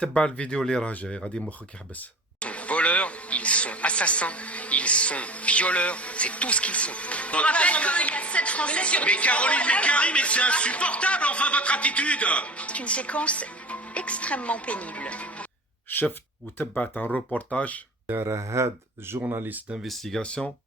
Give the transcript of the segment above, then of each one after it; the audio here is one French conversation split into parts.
تبع الفيديو اللي راه جاي غادي مخك يحبس. Voleurs, ils sont assassins, ils sont violeurs, c'est tout ce qu'ils sont. Je rappelle qu'il y a 7 Français sur 10. Mais Caroline Mécari, mais c'est insupportable, enfin, votre attitude. C'est une séquence extrêmement pénible. شفت وتبعت عن روبورتاج دار هاد جورناليست دانفستيغاسيون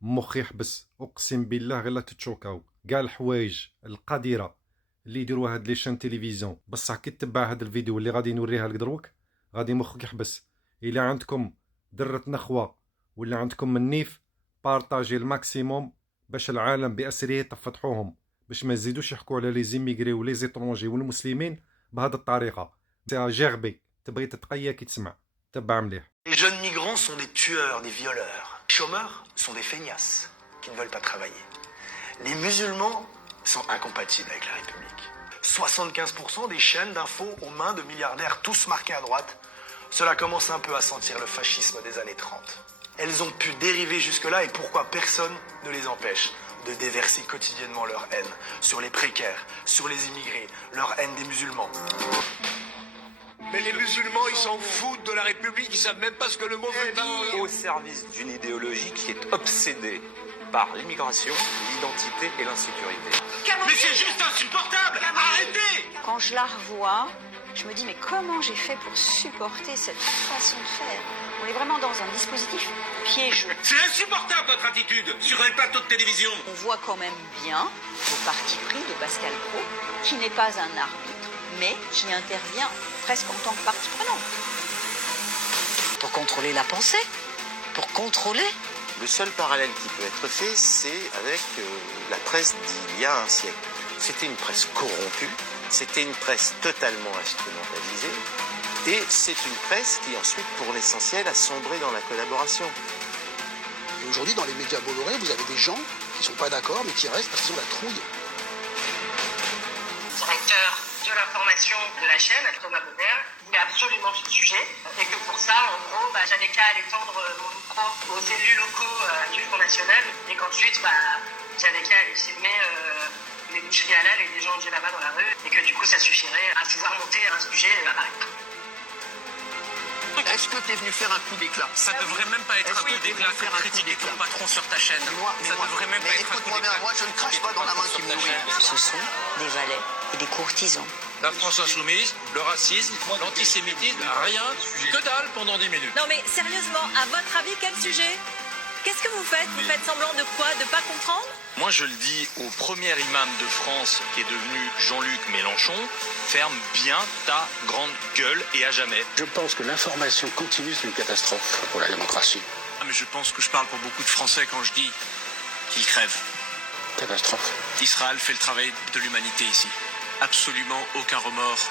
مخي يحبس اقسم بالله غير لا تتشوكاو كاع الحوايج القذره اللي يديروها هاد لي شان تيليفزيون بصح كي تتبع هاد الفيديو اللي غادي نوريها لك دروك غادي مخك يحبس. الا عندكم درة نخوه ولا عندكم منيف بارطاجي الماكسيموم باش العالم باسره تفتحوهم باش ما يزيدوش يحكوا على لي زيميغري ولي زيترونجي والمسلمين بهذه الطريقه. سي جيربي تبغي تتقيا كي تسمع تبع مليح. Les jeunes migrants sont des tueurs, des violeurs. Les chômeurs sont des feignasses qui ne veulent pas travailler. Les musulmans sont incompatibles avec la République. 75% des chaînes d'infos aux mains de milliardaires tous marqués à droite. Cela commence un peu à sentir le fascisme des années 30. Elles ont pu dériver jusque-là et pourquoi personne ne les empêche de déverser quotidiennement leur haine sur les précaires, sur les immigrés, leur haine des musulmans. Mais les musulmans, ils s'en foutent de la République, ils savent même pas ce que le mot veut dire. Au service d'une idéologie qui est obsédée par l'immigration, l'identité et l'insécurité. Mais c'est juste insupportable. Arrêtez. Quand je la revois, je me dis mais comment j'ai fait pour supporter cette façon de faire? On est vraiment dans un dispositif piégeux. C'est insupportable, votre attitude, sur un plateau de télévision. On voit quand même bien le parti pris de Pascal Praud, qui n'est pas un arbitre, mais qui intervient presque en tant que partie prenante. Pour contrôler la pensée, pour contrôler. Le seul parallèle qui peut être fait, c'est avec la presse d'il y a un siècle. C'était une presse corrompue, c'était une presse totalement instrumentalisée, et c'est une presse qui ensuite, pour l'essentiel, a sombré dans la collaboration. Et aujourd'hui, dans les médias Bolloré, vous avez des gens qui ne sont pas d'accord, mais qui restent parce qu'ils ont la trouille. Directeur de l'information de la chaîne, Thomas Bauder, voulait absolument ce sujet. Et que pour ça, en gros, j'avais qu'à aller tendre mon micro aux élus locaux du Front National. Et qu'ensuite, j'avais qu'à aller filmer les boucheries halal et les gens du là-bas dans la rue. Et que du coup, ça suffirait à pouvoir monter un sujet à Paris. Est-ce que tu es venu faire un coup d'éclat? Ça devrait même pas être un coup d'éclat que critiquer ton patron sur ta chaîne. Ça devrait même pas être un coup Écoute-moi bien, d'éclat. moi je ne crache pas dans la main qui me nourrit. Ce sont des valets et des courtisans. La France insoumise, le racisme, l'antisémitisme, rien, que dalle pendant 10 minutes. Non mais sérieusement, à votre avis, quel sujet? Qu'est-ce que vous faites? Vous faites semblant de quoi? De pas comprendre? Moi je le dis au premier imam de France qui est devenu Jean-Luc Mélenchon, ferme bien ta grande gueule et à jamais. Je pense que l'information continue, c'est une catastrophe pour la démocratie. Ah, mais je pense que je parle pour beaucoup de Français quand je dis qu'ils crèvent. Catastrophe. Israël fait le travail de l'humanité ici. Absolument aucun remords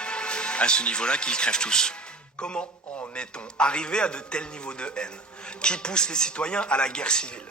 à ce niveau-là, qu'ils crèvent tous. Comment en est-on arrivé à de tels niveaux de haine qui poussent les citoyens à la guerre civile?